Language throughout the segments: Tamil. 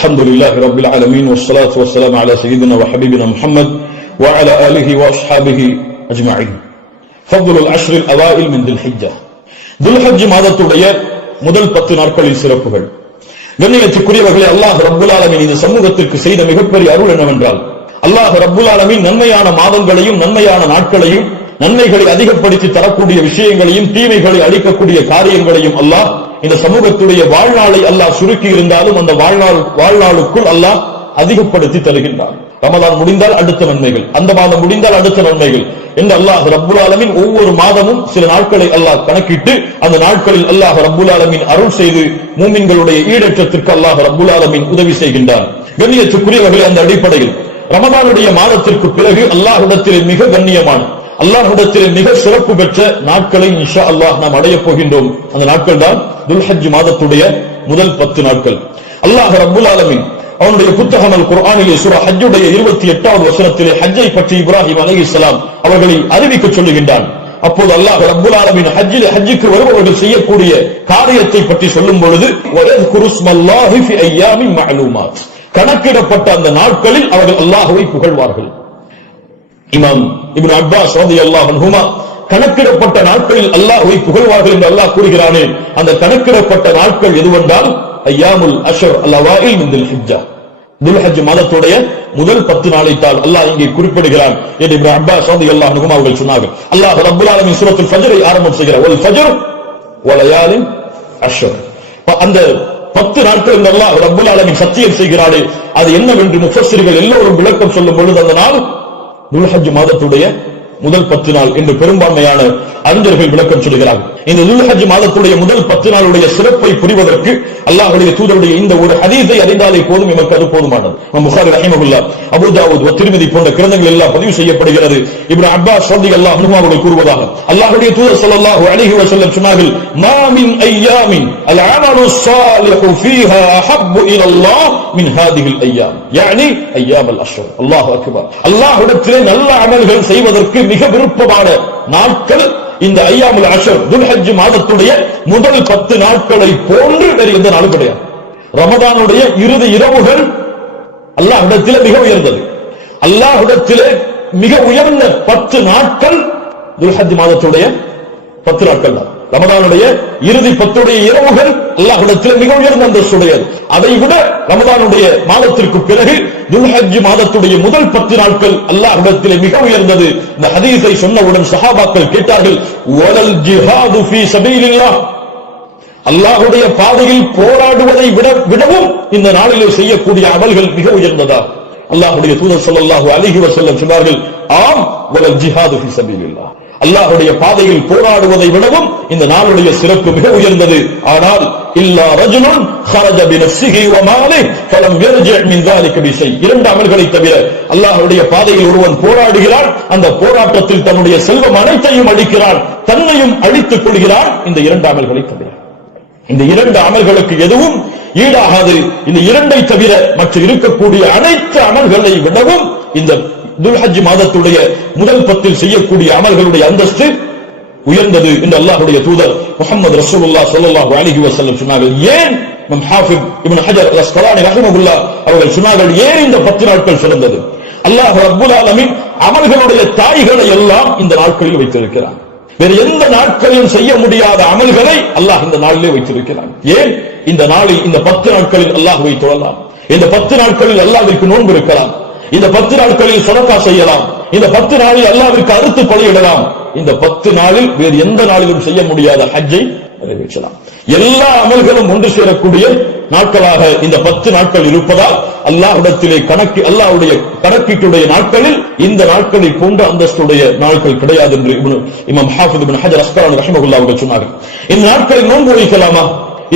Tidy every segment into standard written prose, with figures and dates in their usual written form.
الحمد لله رب العالمين والصلاة والسلام على سيدنا وحبيبنا محمد وعلى آله وأصحابه أجمعين. فضل العشر الأوائل من ذي الحجة. ذو الحج மாதத்துடைய முதல் 10 நாட்களின் சிறப்புகள். கண்ணியத்துக்குரியவர்களே, அல்லாஹ் ரப்புல் ஆலமீன் இந்த சமூகத்திற்கு செய்த மிகப்பெரிய அருள் என்னவென்றால், அல்லாஹ் ரப்புல் ஆலமீன் நன்மையான மாதங்களையும் நன்மையான நாட்களையும் நன்மைகளை அதிகப்படுத்தி தரக்கூடிய விஷயங்களையும் தீமைகளை அளிக்கக்கூடிய காரியங்களையும் அல்லாஹ் இந்த சமூகத்துடைய வாழ்நாளை அல்லாஹ் சுருக்கி இருந்தாலும் அந்த வாழ்நாளுக்குள் அல்லாஹ் அதிகப்படுத்தி தருகின்றான். ரமதான் முடிந்தால் அடுத்த நன்மைகள், அந்த மாதம் முடிந்தால் அடுத்த நன்மைகள் என்று அல்லாஹ் ரப்புல் ஆலமீன் ஒவ்வொரு மாதமும் சில நாட்களை அல்லாஹ் கணக்கிட்டு அந்த நாட்களில் அல்லாஹ் ரப்புல் ஆலமீன் அருள் செய்து மூமின்களுடைய ஈடேற்றத்திற்கு அல்லாஹ் ரப்புல் ஆலமீன் உதவி செய்கின்றான். கண்ணியத்துக்குரியவர்களே, அந்த அடிப்படையில் ரமதானுடைய மாதத்திற்கு பிறகு அல்லாஹ்விடத்தில் மிக கண்ணியமான, அல்லாஹ்விடத்தில் மிக சிறப்பு பெற்ற நாட்களை இன்ஷா அல்லாஹ் நாம் அடையப் போகின்றோம். அந்த நாட்கள் தான் துல் ஹஜ் மாதத்துடைய முதல் 10 நாட்கள். அல்லாஹ் ரப்புல் ஆலமீன் அவனுடைய புத்தகம் அல் குர்ஆனிலே சூரா ஹஜ்ஜுடைய 28வது வசனத்திலே ஹஜ்ஜை பற்றி இப்ராஹிம் அலைஹிஸ்ஸலாம் அவர்களை அறிவிக்க சொல்லுகின்றான். அப்போது அல்லாஹ் ரப்புல் ஆலமீன் ஹஜ்ஜுக்கு வருபவர்கள் செய்யக்கூடிய காரியத்தை பற்றி சொல்லும் பொழுது வயذ்குரு ஸ்மல்லாஹி ஃபி அய்யாமின் மஅலூமாத், கணக்கிடப்பட்ட அந்த நாட்களில் அவர்கள் அல்லாஹ்வை புகழ்வார்கள். இமாம் இப்னு அப்பாஸ் ரலியல்லாஹு அன்ஹுமா கணக்கிடப்பட்ட நாட்களில் அல்லாஹ்வை புகழ்வார்கள் என்று அல்லாஹ் கூறுகிறானே, அந்த கணக்கிடப்பட்ட நாட்கள் எதுவென்றால் அய்யாமுல் அஷ்ர் அல்-அவாயில் மின் துல் ஹிஜ்ஜா, துல் ஹஜ் மாதத்துடைய முதல் 10 நாளைத்தான் அல்லாஹ் இங்கே குறிப்பிடுகிறான் என்று இப்னு அப்பாஸ் ரலியல்லாஹு அன்ஹுமா அவர்கள் சொன்னார்கள். அல்லாஹ் ரப்புல் ஆலமீன் சூரத்துல் ஃபஜ்ரை ஆரம்பம் செய்கிறார். வல் ஃபஜ்ர் வ லயாலின் அஷ்ர், அந்த 10 நாட்கள் என்று அல்லாஹ் ரப்புல் ஆலமீன் சத்தியம் செய்கிறாரே, அது என்னவென்று முஃபஸ்ஸிர்கள் எல்லோரும் விளக்கம் சொல்லும் பொழுது அந்த நாள் துல் ஹஜ் மாதத்துடைய முதல் 10 நாள் என்று பெரும்பான்மையான அறிஞர்கள் விளக்கம் சொல்கிறார்கள். இந்த துல் ஹஜ் மாதத்துடைய முதல் 10 நாளுடைய சிறப்பை புரிவதற்கு அல்லாஹ்வுடைய தூதருடைய இந்த ஒரு ஹதீஸை அறிந்தாலே போதும், நமக்கு அது போதுமானது. புகாரி ரஹிமஹுல்லாஹ், அபூ தாவூத், திர்மிதி போன்ற கிரந்தங்கள் எல்லாம் பதிவு செய்யப்படுகிறது. இப்னு அப்பாஸ் ரலியல்லாஹு அன்ஹு அவர்கள் கூறுவதாக, அல்லாஹ்வுடைய தூதர் ஸல்லல்லாஹு அலைஹி வஸல்லம் சொன்னார்கள், மா மின் அய்யாமின் அல் அமலு ஸாலிஹு ஃபீஹா அஹப்பு இலல்லாஹ் மின் ஹாதிஹில் அய்யாம், யானி அய்யாம் அல் அஷ்ர். அல்லாஹு அக்பர். அல்லாஹ்விடத்திலே நல்ல அமல்கள் செய்வதற்கு மிக விருப்பமான நாட்கள் இந்த அய்யாமுல் அஷ்ர், துல் ஹஜ் மாதத்துடைய முதல் 10 நாட்களை போன்று வேறு எந்த நாளும் கிடையாது. ரமதானுடைய இறுதி இரவுகள் அல்லாஹ்விடத்திலே மிக உயர்ந்தது. அல்லாஹ்விடத்திலே மிக உயர்ந்த 10 நாட்கள் துல் ஹஜ் மாதத்துடைய 10 நாட்கள் தான். ரமதானுடைய இறுதி 10 இரவுகள் அல்லாஹ்விடத்திலே மிக உயர்ந்த அந்தஸ்துடையது. அதை விட ரமதானுடைய மாதத்திற்கு பிறகு துல் ஹஜ் மாதத்துடைய முதல் 10 நாட்கள் அல்லாஹ்விடத்திலே மிக உயர்ந்தது. இந்த ஹதீஸை சொன்னவுடன் சஹாபாக்கள் கேட்டார்கள், வலல் ஜிஹாது ஃபீ சபீலில்லாஹ், அல்லாஹ்வுடைய பாதையில் போராடுவதை விடவும் இந்த நாளிலே செய்யக்கூடிய அமல்கள் மிக உயர்ந்ததா? அல்லாஹ்வுடைய தூதர் ஸல்லல்லாஹு அலைஹி வஸல்லம் சொன்னார்கள், ஆம், வலல் ஜிஹாது ஃபீ சபீலில்லாஹ், அல்லாஹ்வுடைய பாதையில் போராடுவதை விடவும் இந்த நாளுடைய சிறப்பு மிக உயர்ந்தது. ஆனால் இல்லா ரஜுலுன் خرج بنفسه وماله فلم يرجع من ذلك بشيء, 2 அமல்களை தவிர அல்லாஹ்வுடைய பாதையில் ஒருவன் போராடுகிறான், அந்த போராட்டத்தில் தன்னுடைய செல்வம் அனைத்தையும் அளிக்கிறான், தன்னையும் அழித்துக் கொள்கிறான், இந்த 2 அமல்களை தவிர. இந்த 2 அமல்களுக்கு எதுவும் ஈடாகாது. இந்த 2ஐ தவிர மற்ற இருக்கக்கூடிய அனைத்து அமல்களை விடவும் இந்த துல் ஹஜ் மாதத்துடைய முதல் 10 செய்யக்கூடிய அமல்களுடைய அந்தஸ்து உயர்ந்தது என்று அல்லாஹ்வுடைய தூதர் முஹம்மது ரசூலுல்லாஹ் ஸல்லல்லாஹு அலைஹி வஸல்லம் சொன்னார்கள். ஏன் இமாம் ஹாஃபிஸ் இப்னு ஹஜர் அல்-அஸ்கலானி ரஹிமஹுல்லாஹ் அவர்கள் சொன்னார்கள், ஏன் இந்த 10 நாட்கள் சிறந்தது? அல்லாஹ் ரப்புல் ஆலமீன் அமல்களுடைய தாய்களை எல்லாம் இந்த நாட்களில் வைத்திருக்கிறான். வேறு எந்த நாட்களிலும் செய்ய முடியாத அமல்களை அல்லாஹ் இந்த நாளிலே வைத்திருக்கிறான். ஏன்? இந்த நாளில், இந்த 10 நாட்களில் அல்லாஹ்வை தொழலாம், இந்த 10 நாட்களில் அல்லாஹ்விற்கு நோன்பு இருக்கலாம், இந்த 10 நாட்களில் சதகா செய்யலாம், இந்த 10 நாளில் அல்லாஹ்விற்கு அறுத்து பலியிடலாம். இந்த 10 நாளில் வேறு எந்த நாளிலும் செய்ய முடியாத ஹஜ்ஜை நிறைவேற்றலாம். எல்லா அமல்களும் ஒன்று சேரக்கூடிய நாட்களாக இந்த 10 நாட்கள் இருப்பதால் அல்லாஹ்விடத்திலே அல்லாஹ்வுடைய கணக்கீட்டுடைய நாட்களில் இந்த நாட்களை போன்ற அந்தஸ்துடைய நாட்கள் கிடையாது என்று இமாம் ஹாஃபிஸ் இப்னு ஹஜர் அஸ்கலானி ரஹிமஹுல்லாஹ் அவர்கள் சொன்னார்கள். இந்த நாட்களில் நோன்பு வைக்கலாமா?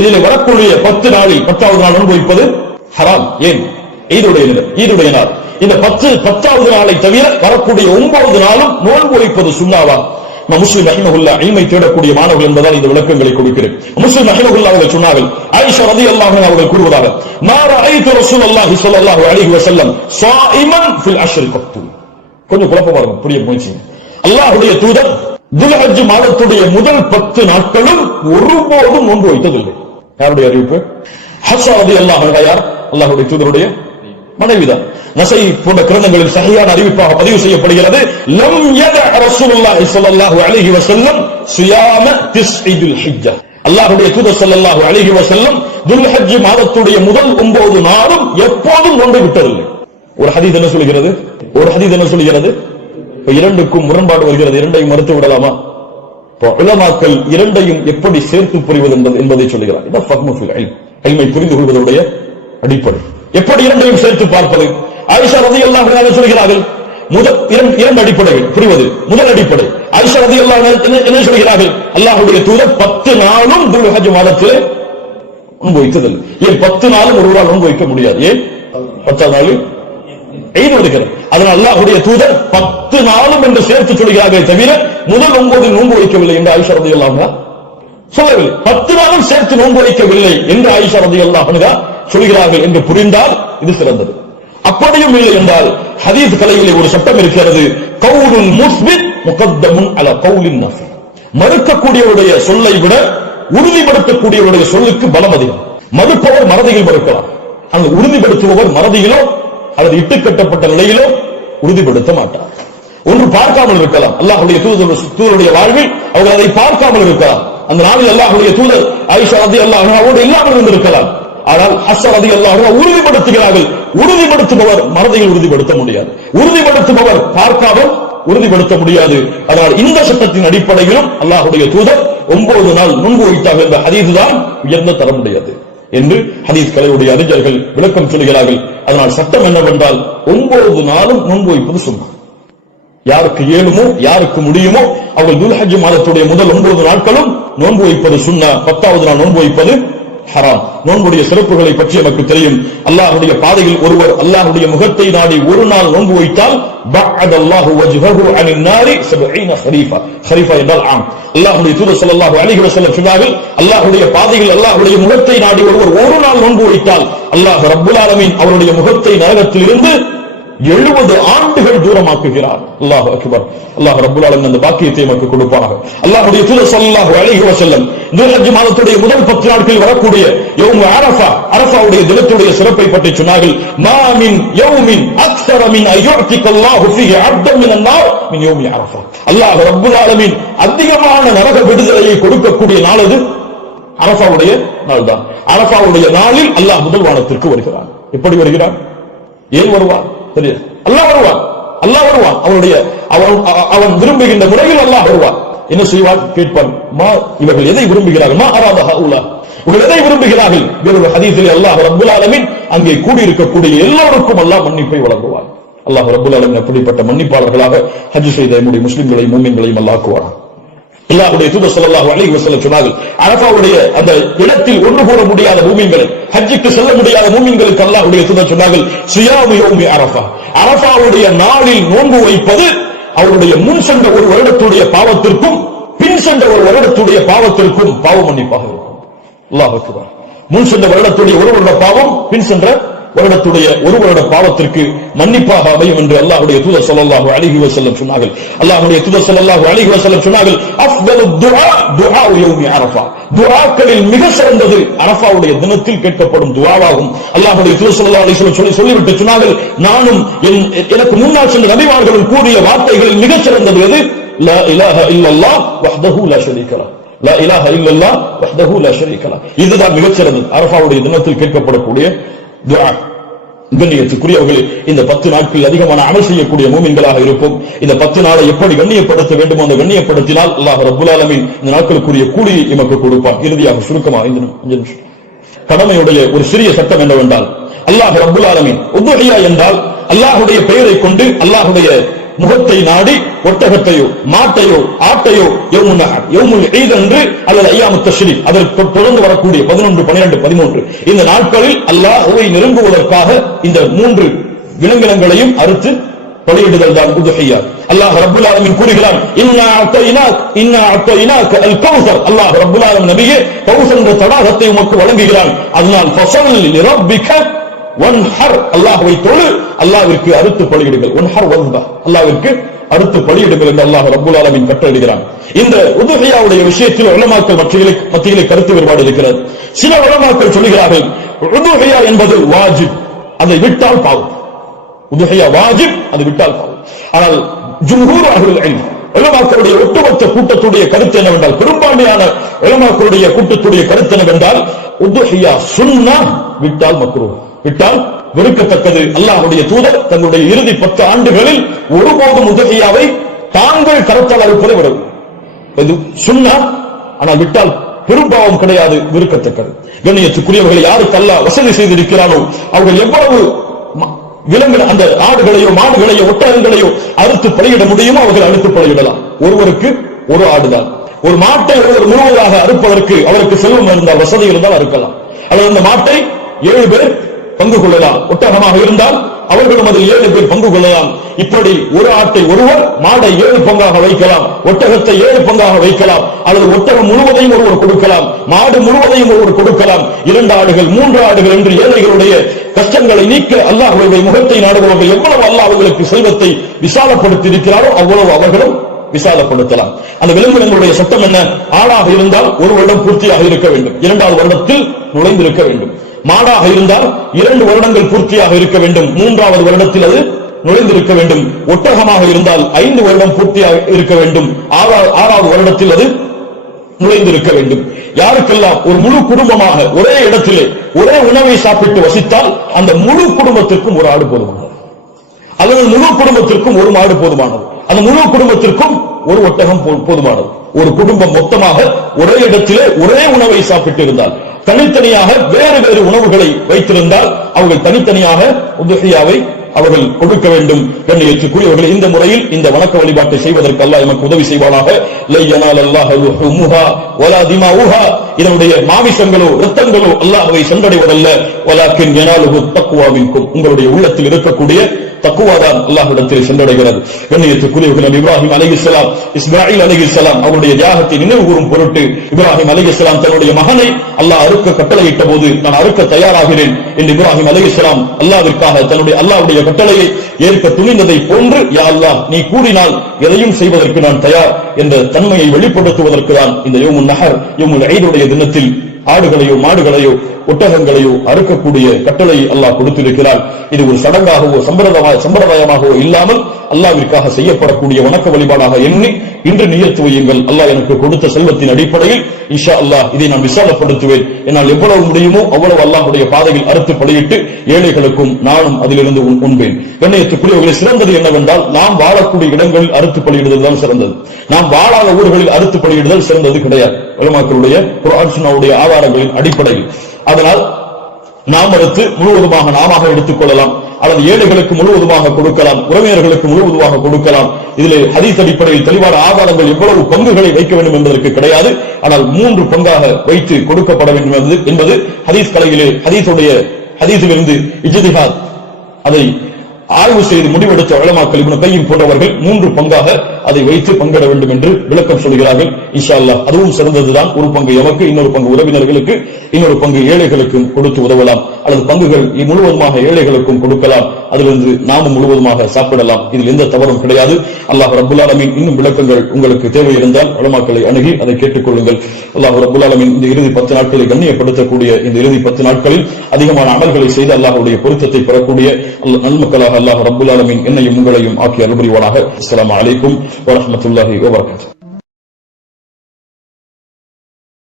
இதில் வரக்கூடிய 10 நாளில் 10வது நாள் நோன்பு வைப்பது ஹராம். ஏன்? ஈதுடைய நாள். இந்த 10வது நாளை தவிர வரக்கூடிய 9வது நாளும் நோன்பு வைப்பது சுன்னாவா? முஸ்லிம் ரஹிமஹுல்லாஹ் இல்மை தேடக்கூடிய மாணவர்கள் என்பதால் இந்த விளக்கங்களை கொடுக்கிறேன். முஸ்லிம் ரஹிமஹுல்லாஹ் அவர்கள் சொன்னார்கள், ஆயிஷா ரலியல்லாஹு அன்ஹா அவர்கள் கூறுவதாக, மா ரஅய்து ரசூலுல்லாஹி ஸல்லல்லாஹு அலைஹி வஸல்லம் ஸாயிமன் ஃபில் அஷ்ர் கத்து. கொஞ்சம் குழப்பமா இருக்கும், புரிய முயற்சி. அல்லாஹ்வுடைய தூதர் துல் ஹஜ் மாதத்துடைய முதல் 10 நாட்களும் ஒருபோதும் நோன்பு வைத்ததில்லை. யாருடைய அறிவிப்பு? ஹஃப்ஸா ரலியல்லாஹு அன்ஹா யார்? அல்லாஹ்வுடைய தூதருடைய மனைவிதான். நஸை போன்ற கிரந்தங்களில் சஹீஹான அறிவிப்பாக பதிவு செய்யப்படுகிறது, லம் யத ரசூலுல்லாஹி ஸல்லல்லாஹு அலைஹி வஸல்லம் சியாம திஸ்இதுல் ஹிஜ்ஜா. அல்லாஹ்வுடைய தூதர் ஸல்லல்லாஹு அலைஹி வஸல்லம் துல்ஹஜ் மாதத்துடைய முதல் 9 நாளும் எப்போதும் நோன்பு விட்டதில்லை. ஒரு ஹதீஸ் என்ன சொல்கிறது? ஒரு ஹதீஸ் என்ன சொல்கிறது? இரண்டுக்கும் முரண்பாடு வருகிறது, இரண்டையும் மறுத்து விடலாமா? உலமாக்கள் இரண்டையும் எப்படி சேர்த்து புரிவது என்பதை சொல்லுகிறார். இதான் ஃபஹ்மு ஃபில் இல்ம், இல்மை புரிந்து கொள்வதனுடைய அடிப்படை. எப்படி இரண்டையும் சேர்த்து பார்ப்பது? ஆயிஷா ரலியல்லாஹு அன்ஹா சொல்கிறார்கள், முதல் இரண்டு அடிப்படைகள் புரிவது. முதல் அடிப்படை, ஆயிஷா ரலியல்லாஹு அன்ஹா என்ன சொல்கிறார்கள்? அல்லாஹ்வுடைய தூதர் 10 நாளும் துல்ஹஜ் மாதத்திலே நோன்பு வைத்ததில்லை. ஏன் 10 நாளும் ஒருவரால் நோன்பு வைக்க முடியாது? ஏன் 10 நாளில் ஈத் வருகிறது. அதனால் அல்லாஹ்வுடைய தூதர் 10 நாளும் என்று சேர்த்து சொல்கிறார்கள் தவிர முதல் 9 நோன்பு வைக்கவில்லை என்று ஆயிஷா ரலியல்லாஹு அன்ஹா சொல்லவில்லை. 10 நாளும் சேர்த்து நோன்பு வைக்கவில்லை என்று ஆயிஷா ரலியல்லாஹு அன்ஹா சொல்கிறார்கள் என்று புரிந்தால் இது சிறந்தது. அப்படியும் இல்லை என்றால் ஹதீஸ் கலையிலே ஒரு சட்டம் இருக்கிறது, கவுலுல் முஸ்பித் முகத்தமுன் அலா கவுலின் நஃபி. மறுக்கக்கூடியவருடைய சொல்லை விட உறுதிப்படுத்தக்கூடியவருடைய சொல்லுக்கு பலம் அதிகம். மறுப்பவர் மறதியில் மறுக்கலாம், அந்த உறுதிப்படுத்துபவர் மறதியிலோ அல்லது இட்டுக்கட்டப்பட்ட நிலையிலோ உறுதிப்படுத்த மாட்டார். ஒன்று பார்க்காமல் இருக்கலாம், அல்லாஹ்வுடைய தூதருடைய வாழ்வில் அவர்கள் அதை பார்க்காமல் இருக்கலாம். அந்த நாளில் அல்லாஹ்வுடைய தூதர் ஆயிஷா ரலியல்லாஹு அன்ஹாவோடு இல்லாமல் இருந்திருக்கலாம். ஆனால் ஹஸ்ஸன் ரலியல்லாஹு அன்ஹு உறுதிப்படுத்துகிறார்கள். உறுதிப்படுத்துபவர் மறதியில் உறுதிப்படுத்த முடியாது, உறுதிப்படுத்துபவர் பார்க்காமல் உறுதிப்படுத்த முடியாது. அதனால் இந்த சட்டத்தின் அடிப்படையிலும் அல்லாஹ்வுடைய தூதர் 9 நாள் நோன்பு வைத்தார்கள் என்ற ஹதீஸ் தான் உயர்ந்த தரமுடையது என்று ஹதீஸ் கலையுடைய அறிஞர்கள் விளக்கம் சொல்கிறார்கள். அதனால் சட்டம் என்னவென்றால் 9 நாளும் நோன்பு வைப்பது சுன்னா. யாருக்கு இயலுமோ யாருக்கு முடியுமோ அவர்கள் துல்ஹஜ் மாதத்துடைய முதல் 9 நாட்களும் நோன்பு வைப்பது சுன்னா, 10வது நாள் நோன்பு வைப்பது ஹராம். நோன்புடைய சிறப்புகளை பற்றி நமக்கு தெரியும். அல்லாஹ்வுடைய பாதையில் ஒருவர் அல்லாஹ்வுடைய முகத்தை நாடி ஒரு நாள் நோன்பு வைத்தால் பஅதல்லாஹு வஜ்ஹஹு அனின் நாரி 70 ஹரீஃபா. ஹரீஃபா என்றால் ஆம். அல்லாஹ்வுடைய தூதர் ஸல்லல்லாஹு அலைஹி வஸல்லம் சொன்னார்கள், அல்லாஹ்வுடைய பாதையில் அல்லாஹ்வுடைய முகத்தை நாடி ஒருவர் ஒரு நாள் நோன்பு வைத்தால் அல்லாஹ் ரப்பல் ஆலமீன் அவருடைய முகத்தை நரகத்தில் இருந்து 70 ஆண்டுகள் தூரமாக்குகிறார். அல்லாஹ் அக்பர். அல்லாஹ் ரப்பல் ஆலமீன் அந்த பாக்கியத்தை நமக்கு கொடுப்பானாக. அல்லாஹ்வுடைய தூதர் ஸல்லல்லாஹு அலைஹி வஸல்லம் துல்ஹஜ் மாதத்துடைய முதல் 10 நாட்களில் வரக்கூடிய யௌம் அரஃபா, அரஃபாவுடைய தினத்துடைய சிறப்பை பற்றி சொன்னார்கள். மா மின் யௌமின் அக்ஸர மின் அய்யுஅதிகல்லாஹு ஃபீஹி அப்தன் மினன் நார் மின் யௌமி அரஃபா. அல்லாஹ் ரப்பல் ஆலமீன் அதிகமான நரக விடுதலையை கொடுக்கக்கூடிய நாள் அது அரஃபாவுடைய நாள் தான். அரஃபாவுடைய நாளில் அல்லாஹ் முதல் வானத்திற்கு வருகிறான். எப்படி வருகிறான்? ஏன் வருவான் தெரியாது. அல்லாஹ் வருவான், அல்லாஹ் வருவான். அவன் விரும்புகின்ற முறையில் அல்லாஹ் வருவான். என்ன செய்வான்? கேட்பான், மா இவர்கள் எதை விரும்புகிறார்கள்? மா அராத ஹவுலா, இவர்கள் எதை விரும்புகிறார்கள்? வேறொரு ஹதீஸிலே அல்லாஹ் ரப்பல் ஆலமீன் அங்கே கூடியிருக்கக்கூடிய எல்லோருக்கும் அல்லாஹ் மன்னிப்பை வழங்குவான். அல்லாஹ் ரப்பல் ஆலமீன் அப்படிப்பட்ட மன்னிப்பாளர்களாக ஹஜ் செய்த நம்முடைய முஸ்லிம்களையும் மூமின்களையும் அல்லாஹ் ஆக்குவான். அல்லாஹ்வுடைய தூதர் ஸல்லல்லாஹு அலைஹி வஸல்லம் சொன்னார்கள், அரஃபாவுடைய அந்த இடத்தில் ஒன்று கூட முடியாத மூமின்களை, ஹஜ்ஜுக்கு செல்ல முடியாத மூமின்களுக்கு அல்லாஹ்வுடைய தூதர் சொன்னார்கள், சியாமு யௌமி அரஃபா, அரஃபாவுடைய நாளில் நோன்பு வைப்பது அவருடைய முன் சென்ற ஒரு வருடத்துடைய பாவத்திற்கும் பின் சென்ற ஒரு வருடத்துடைய பாவத்திற்கும் பாவ மன்னிப்பாக இருக்கும். அல்லாஹ் அக்பர். முன் சென்ற வருடத்துடைய ஒரு வருட பாவம் பின் சென்ற வருடத்துடைய ஒரு வருட பாவத்திற்கு மன்னிப்பாக அமையும் என்று அல்லாஹ்வுடைய தூதர் ஸல்லல்லாஹு அலைஹி வஸல்லம் சொன்னார்கள். அல்லாஹ்வுடைய தூதர் ஸல்லல்லாஹு அலைஹி வஸல்லம் சொன்னார்கள், அஃதலு துஆ துஆ யௌமி அரஃபா, துஆக்களில் மிக சிறந்தது அரஃபாவுடைய தினத்தில் கேட்கப்படும் துஆவாகும். அல்லாஹ்வுடைய தூதர் ஸல்லல்லாஹு அலைஹி வஸல்லம் சொல்லிவிட்டு சொன்னார்கள், நானும் எனக்கு முன்னால் சென்ற நபிமார்களும் கூறிய வார்த்தைகளில் மிக சிறந்தது எது? லா இலாஹ இல்லல்லாஹ் வஹ்தஹு லா ஷரீக லஹ், லா இலாஹ இல்லல்லாஹ் வஹ்தஹு லா ஷரீக லஹ். இதுதான் மிக சிறந்தது அரஃபாவுடைய தினத்தில் கேட்கப்படக்கூடிய துஆ. கண்ணியத்துக்குரியவர்களே, இந்த 10 நாட்களில் அதிகமான அமல் செய்யக்கூடிய மூமின்களாக இருப்போம். இந்த 10 நாளை எப்படி கண்ணியப்படுத்த வேண்டுமோ அந்த கண்ணியப்படுத்தினால் அல்லாஹ் ரப்பல் ஆலமீன் இந்த நாட்களுக்குரிய கூலியை நமக்கு கொடுப்பான். இறுதியாக சுருக்கமாக இந்த கடமையுடைய ஒரு சிறிய சட்டம் என்னவென்றால், அல்லாஹ் ரப்பல் ஆலமீன் உதுஹியா என்றால் அல்லாஹ்வுடைய பெயரை கொண்டு அல்லாஹ்வுடைய முகத்தை நாடி ஒட்டகத்தையோ மாட்டையோ ஆட்டையோ யௌமுல் ஈத் அன்று அல்லது அய்யாமுத் தஷ்ரீக் அதற்கு தொடர்ந்து வரக்கூடிய 11, 12, 13 இந்த நாட்களில் அல்லாஹ்வை நெருங்குவதற்காக இந்த 3 விலங்கினங்களையும் அறுத்து பலியிடுதல் தான் உதுஹியா. அல்லாஹ் ரப்பல் ஆலமீன் கூறுகிறான், இன்னா அத்தயினாக அல் கௌஸர், அல்லாஹ் ரப்பல் ஆலமீன் நபியே கௌஸர் என்ற தடாகத்தை உமக்கு வழங்குகிறான். அதனால் ஃபஸல்லி லிரப்பிக வன்ஹர், அல்லாஹ்வை தொழு, அல்லாஹ்விற்கு அறுத்து பலியிடுங்கள். வன்ஹர் வல்பா, அல்லாஹ்விற்கு அறுத்து பலியிடுங்கள் என்று அல்லாஹ் ரப்புல் ஆலமீன் கட்டளையிடுகிறான். இந்த உதுஹியாவுடைய விஷயத்தில் உலமாக்கள் மத்தியிலே கருத்து வேறுபாடு இருக்கிறது. சில உலமாக்கள் சொல்கிறார்கள் உதுஹியா என்பது வாஜிப், அதை விட்டால் பாவம். உதுஹியா வாஜிப், அதை விட்டால் பாவம். ஆனால் ஜும்ஹூர் அஹ்லுல் இல்ம் உலமாக்களுடைய ஒட்டுமொத்த கூட்டத்துடைய கருத்து என்னவென்றால், பெரும்பான்மையான உலமாக்களுடைய கூட்டத்துடைய கருத்து என்னவென்றால், உதுஹியா சுன்னah, விட்டால் மக்ரூஹ், விட்டால் வெறுக்கத்தக்கது. அல்லாஹ்வுடைய தூதர் தன்னுடைய இறுதி 10 ஆண்டுகளில் ஒருபோதும் உதுஹியாவை தாங்கள் கரத்தால் அறுப்பதை விடவும். இது சுன்னah, ஆனால் விட்டால் பெரும்பாவம் கிடையாது, வெறுக்கத்தக்கது. கண்ணியத்துக்குரியவர்களை யாருக்கு அல்லாஹ் வசதி செய்திருக்கிறானோ அவர்கள் எவ்வளவு விலங்குகள், அந்த ஆடுகளையோ மாடுகளையோ ஒட்டகங்களையோ அறுத்து பலியிட முடியுமோ அவர்கள் அறுத்து பலியிடலாம். ஒருவருக்கு ஒரு ஆடுதான். ஒரு மாட்டை ஒருவர் முழுவதாக அறுப்பதற்கு அவருக்கு செல்வம் இருந்தால், வசதி இருந்தால் அறுக்கலாம். அல்லது அந்த மாட்டை 7 பேர் பங்கு கொள்ளலாம். ஒட்டகமாக இருந்தால் அவர்களும் அதில் 7 பேர் பங்கு கொள்ளலாம். இப்படி ஒரு ஆட்டை ஒருவர், மாடை 7 பங்காக வைக்கலாம், ஒட்டகத்தை 7 பங்காக வைக்கலாம். அல்லது ஒட்டகம் முழுவதையும் ஒருவர் கொடுக்கலாம், மாடு முழுவதையும் ஒருவர் கொடுக்கலாம். 2 ஆடுகள் 3 ஆடுகள் என்று ஏழைகளுடைய கஷ்டங்களை நீக்க அல்லாஹ்வுடைய முகத்தை நாடுபவர்கள் எவ்வளவு அல்லாஹ் அவர்களுக்கு செல்வத்தை விசாலப்படுத்தி இருக்கிறாரோ அவ்வளவு அவர்களும் விசாலப்படுத்தலாம். அந்த விலங்குகளுடைய சட்டம் என்ன? ஆடாக இருந்தால் 1 வருடம் பூர்த்தியாக இருக்க வேண்டும், 2வது வருடத்தில் நுழைந்திருக்க வேண்டும். மாடாக இருந்தால் 2 வருடங்கள் பூர்த்தியாக இருக்க வேண்டும், 3வது வருடத்தில் அது நுழைந்திருக்க வேண்டும். ஒட்டகமாக இருந்தால் 5 வருடம் பூர்த்தியாக இருக்க வேண்டும், 6வது வருடத்தில் அது நுழைந்திருக்க வேண்டும். யாருக்கெல்லாம் ஒரு முழு குடும்பமாக ஒரே இடத்திலே ஒரே உணவை சாப்பிட்டு வசித்தால் அந்த முழு குடும்பத்திற்கும் ஒரு ஆடு போதுமானது, அல்லது முழு குடும்பத்திற்கும் ஒரு மாடு போதுமானது, அந்த முழு குடும்பத்திற்கும் ஒரு ஒட்டகம் போதுமானது. ஒரு குடும்பம் மொத்தமாக ஒரே இடத்திலே ஒரே உணவை சாப்பிட்டு இருந்தால், தனித்தனியாக வேறு வேறு உணவுகளை வைத்திருந்தால் அவர்கள் தனித்தனியாக உதுஹியாவை அவர்கள் கொடுக்க வேண்டும். கண்ணியத்துக்குரியவர்கள், இந்த முறையில் இந்த வணக்க வழிபாட்டை செய்வதற்கு அல்லாஹ் எமக்கு உதவி செய்வானாக. லை யனாலல்லாஹு லுஹுமுஹா வலா திமாஉஹா, இதனுடைய மாமிசங்களோ இரத்தங்களோ அல்லாஹ்வை சென்றடைவதல்ல, வலாக்கின் யனாலுஹு தக்வா மின்கும், உங்களுடைய உள்ளத்தில் இருக்கக்கூடிய தக்குவாதான் அல்லாஹ்விடத்தில் சென்றடைகிறது. கண்ணியத்துக்குரியவர்கள், நபி இப்ராஹிம் அலைஹிஸ்ஸலாம், இஸ்மாயில் அலைஹிஸ்ஸலாம் அவருடைய தியாகத்தை நினைவு கூறும் பொருட்டு இப்ராஹிம் அலைஹிஸ்ஸலாம் தன்னுடைய மகனை அல்லாஹ் அறுக்க கட்டளையிட்ட போது, நான் அறுக்க தயாராகிறேன் என்று இப்ராஹிம் அலைஹிஸ்ஸலாம் அல்லாஹ்விற்காக தன்னுடைய அல்லாஹ்வுடைய கட்டளையை ஏற்க துணிந்ததை போன்று, யா அல்லாஹ் நீ கூறினால் எதையும் செய்வதற்கு நான் தயார் என்ற தன்மையை வெளிப்படுத்துவதற்கு தான் இந்த யௌமுன் நஹர், யௌமுல் ஈதுடைய தினத்தில் ஆடுகளையோ மாடுகளையோ ஒட்டகங்களையோ அறுக்கக்கூடிய கட்டளை அல்லாஹ் கொடுத்திருக்கிறார். இது ஒரு சடங்காகவோ சம்பிரதாயமாகவோ இல்லாமல் அல்லாஹ்விற்காக செய்யப்படக்கூடிய வணக்க வழிபாடாக எண்ணி இன்று நியத்து வையுங்கள். அல்லாஹ் எனக்கு கொடுத்த செல்வத்தின் அடிப்படையில் இன்ஷா அல்லாஹ் இதை நான் விசாலப்படுத்துவேன், என்னால் எவ்வளவு முடியுமோ அவ்வளவு அல்லாஹ்வுடைய பாதையில் அறுத்து பலியிட்டு ஏழைகளுக்கும் நானும் அதிலிருந்து உண்பேன். கண்ணியத்துக்குரியவர்களை, சிறந்தது என்னவென்றால் நாம் வாழக்கூடிய இடங்களில் அறுத்து பலியிடுதல் தான் சிறந்தது. நாம் வாழாத ஊர்களில் அறுத்து பலியிடுதல் சிறந்தது கிடையாது, உலமாக்களுடைய குர்ஆன் சுன்னவுடைய ஆதாரங்களின் அடிப்படையில். அதனால் நாம் அறுத்து முழுவதுமாக நாம எடுத்துக் கொள்ளலாம், அல்லது ஏழைகளுக்கு முழுவதுமாக கொடுக்கலாம், உறவினர்களுக்கு முழுவதுமாக கொடுக்கலாம். இதிலே ஹதீஸ் அடிப்படையில் தெளிவான ஆதாரங்கள் எவ்வளவு பங்குகளை வைக்க வேண்டும் என்பதற்கு கிடையாது. ஆனால் 3 பங்காக வைத்து கொடுக்கப்பட வேண்டும் என்பது ஹதீஸ் கலையிலே ஹதீஸிலிருந்து இஜ்திஹாத் அதை ஆய்வு செய்து முடிவெடுத்த உலமாக்கள் இப்னு கையிம் போன்றவர்கள் 3 பங்காக அதை வைத்து பங்கிட வேண்டும் என்று விளக்கம் சொல்கிறார்கள். இன்ஷா அல்லாஹ் அதுவும் சிறந்ததுதான். 1 பங்கு எமக்கு, இன்னொரு பங்கு உறவினர்களுக்கு, இன்னொரு பங்கு ஏழைகளுக்கும் கொடுத்து உதவலாம், அல்லது பங்குகள் முழுவதுமாக ஏழைகளுக்கும் கொடுக்கலாம், அதிலிருந்து நாமும் முழுவதுமாக சாப்பிடலாம். இதில் எந்த தவறும் கிடையாது. அல்லாஹ் ரப்புல் ஆலமீன் இன்னும் விளக்கங்கள் உங்களுக்கு தேவை இருந்தால் உலமாக்களை அணுகி அதை கேட்டுக்கொள்ளுங்கள். அல்லாஹ் ரப்புல் ஆலமீன் இந்த இறுதி 10 நாட்களை கண்ணியப்படுத்தக்கூடிய இந்த இறுதி 10 நாட்களில் அதிகமான அமல்களை செய்து அல்லாஹ்வுடைய பொருத்தத்தை பெறக்கூடிய நன்மக்களாக அல்லாஹ் ரப்புல் ஆலமீன் என்னையும் உங்களையும் ஆக்கி அருள் புரிவானாக. அஸ்ஸலாமு அலைக்கும் வரஹ்மத்துல்லாஹி வபரகாத்துஹு.